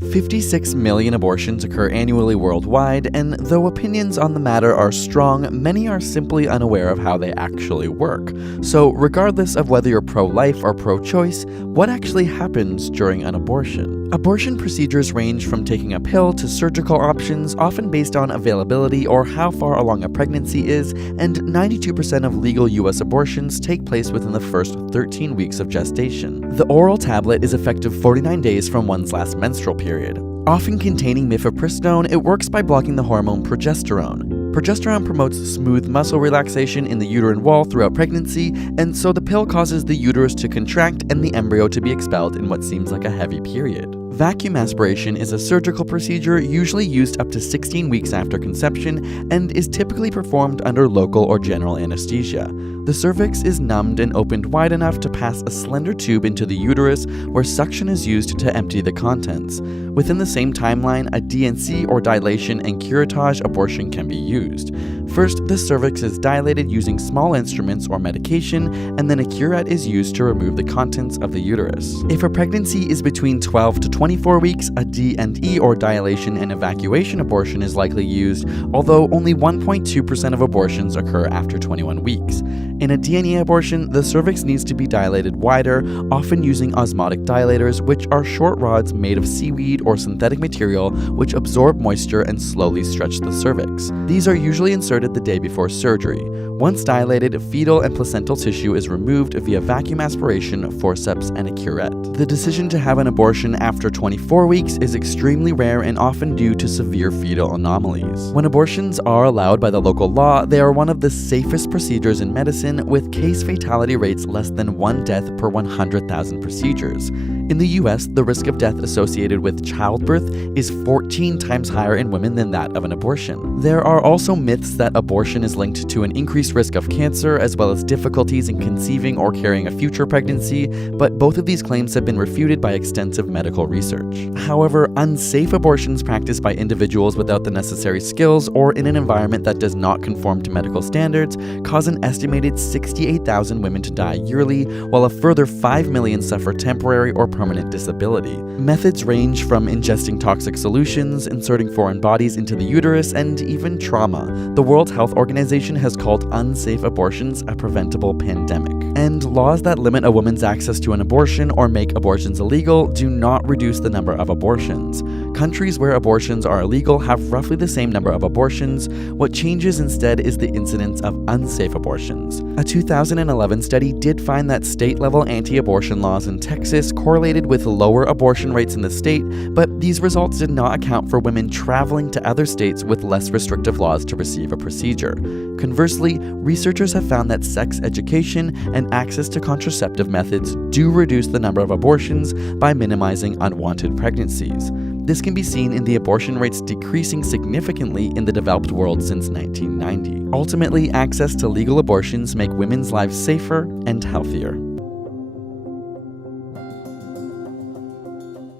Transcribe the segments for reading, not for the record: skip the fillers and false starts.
56 million abortions occur annually worldwide, and though opinions on the matter are strong, many are simply unaware of how they actually work. So, regardless of whether you're pro-life or pro-choice, what actually happens during an abortion? Abortion procedures range from taking a pill to surgical options, often based on availability or how far along a pregnancy is, and 92% of legal US abortions take place within the first 13 weeks of gestation. The oral tablet is effective 49 days from one's last menstrual period. Often containing mifepristone, it works by blocking the hormone progesterone. Progesterone promotes smooth muscle relaxation in the uterine wall throughout pregnancy, and so the pill causes the uterus to contract and the embryo to be expelled in what seems like a heavy period. Vacuum aspiration is a surgical procedure usually used up to 16 weeks after conception and is typically performed under local or general anesthesia. The cervix is numbed and opened wide enough to pass a slender tube into the uterus where suction is used to empty the contents. Within the same timeline, a DNC or dilation and curettage abortion can be used. First, the cervix is dilated using small instruments or medication, and then a curette is used to remove the contents of the uterus. If a pregnancy is between 12 to 24 weeks, a D&E or dilation and evacuation abortion is likely used, although only 1.2% of abortions occur after 21 weeks. In a D&E abortion, the cervix needs to be dilated wider, often using osmotic dilators, which are short rods made of seaweed or synthetic material which absorb moisture and slowly stretch the cervix. These are usually inserted the day before surgery. Once dilated, fetal and placental tissue is removed via vacuum aspiration, forceps, and a curette. The decision to have an abortion after 24 weeks is extremely rare and often due to severe fetal anomalies. When abortions are allowed by the local law, they are one of the safest procedures in medicine, with case fatality rates less than 1 death per 100,000 procedures. In the US, the risk of death associated with childbirth is 14 times higher in women than that of an abortion. There are also myths that abortion is linked to an increased risk of cancer, as well as difficulties in conceiving or carrying a future pregnancy, but both of these claims have been refuted by extensive medical research. However, unsafe abortions practiced by individuals without the necessary skills or in an environment that does not conform to medical standards cause an estimated 68,000 women to die yearly, while a further 5 million suffer temporary or permanent disability. Methods range from ingesting toxic solutions, inserting foreign bodies into the uterus, and even trauma. The World Health Organization has called unsafe abortions a preventable pandemic. And laws that limit a woman's access to an abortion or make abortions illegal do not reduce the number of abortions. Countries where abortions are illegal have roughly the same number of abortions. What changes instead is the incidence of unsafe abortions. A 2011 study did find that state-level anti-abortion laws in Texas correlated with lower abortion rates in the state, but these results did not account for women traveling to other states with less restrictive laws to receive a procedure. Conversely, researchers have found that sex education and access to contraceptive methods do reduce the number of abortions by minimizing unwanted pregnancies. This can be seen in the abortion rates decreasing significantly in the developed world since 1990. Ultimately, access to legal abortions make women's lives safer and healthier.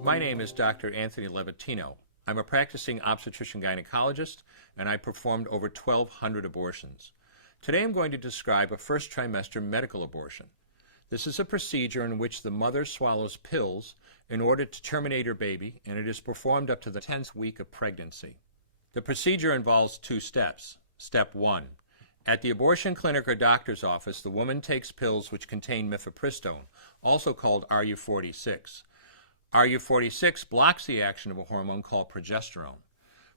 My name is Dr. Anthony Levatino. I'm a practicing obstetrician-gynecologist, and I performed over 1,200 abortions. Today I'm going to describe a first trimester medical abortion. This is a procedure in which the mother swallows pills in order to terminate her baby, and it is performed up to the 10th week of pregnancy. The procedure involves 2 steps. Step 1. At the abortion clinic or doctor's office, the woman takes pills which contain mifepristone, also called RU46. RU46 blocks the action of a hormone called progesterone.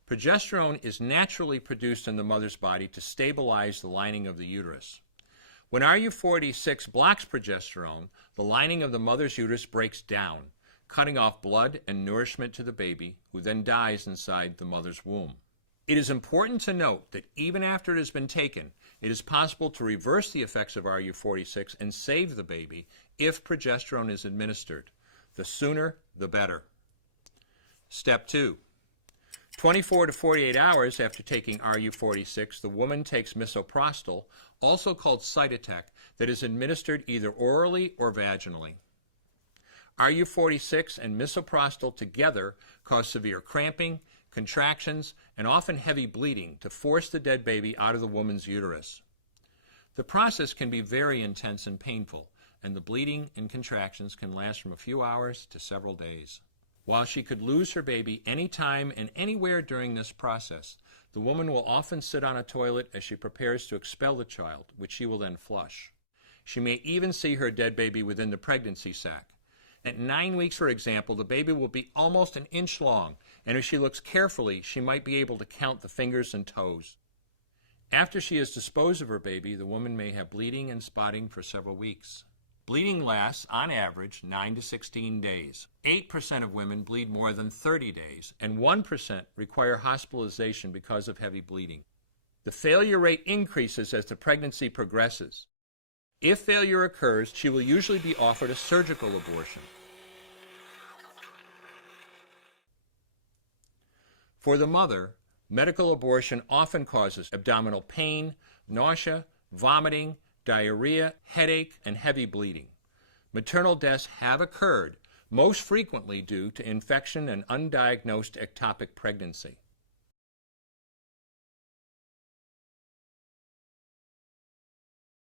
Progesterone is naturally produced in the mother's body to stabilize the lining of the uterus. When RU46 blocks progesterone, the lining of the mother's uterus breaks down, cutting off blood and nourishment to the baby, who then dies inside the mother's womb. It is important to note that even after it has been taken, it is possible to reverse the effects of RU46 and save the baby if progesterone is administered. The sooner, the better. Step 2. 24 to 48 hours after taking RU46, the woman takes misoprostol, also called Cytotec, that is administered either orally or vaginally. RU46 and misoprostol together cause severe cramping, contractions, and often heavy bleeding to force the dead baby out of the woman's uterus. The process can be very intense and painful, and the bleeding and contractions can last from a few hours to several days. While she could lose her baby anytime and anywhere during this process, the woman will often sit on a toilet as she prepares to expel the child, which she will then flush. She may even see her dead baby within the pregnancy sac. At 9 weeks, for example, the baby will be almost an inch long, and if she looks carefully, she might be able to count the fingers and toes. After she has disposed of her baby, the woman may have bleeding and spotting for several weeks. Bleeding lasts, on average, 9 to 16 days. 8% of women bleed more than 30 days, and 1% require hospitalization because of heavy bleeding. The failure rate increases as the pregnancy progresses. If failure occurs, she will usually be offered a surgical abortion. For the mother, medical abortion often causes abdominal pain, nausea, vomiting, diarrhea, headache, and heavy bleeding. Maternal deaths have occurred, most frequently due to infection and undiagnosed ectopic pregnancy.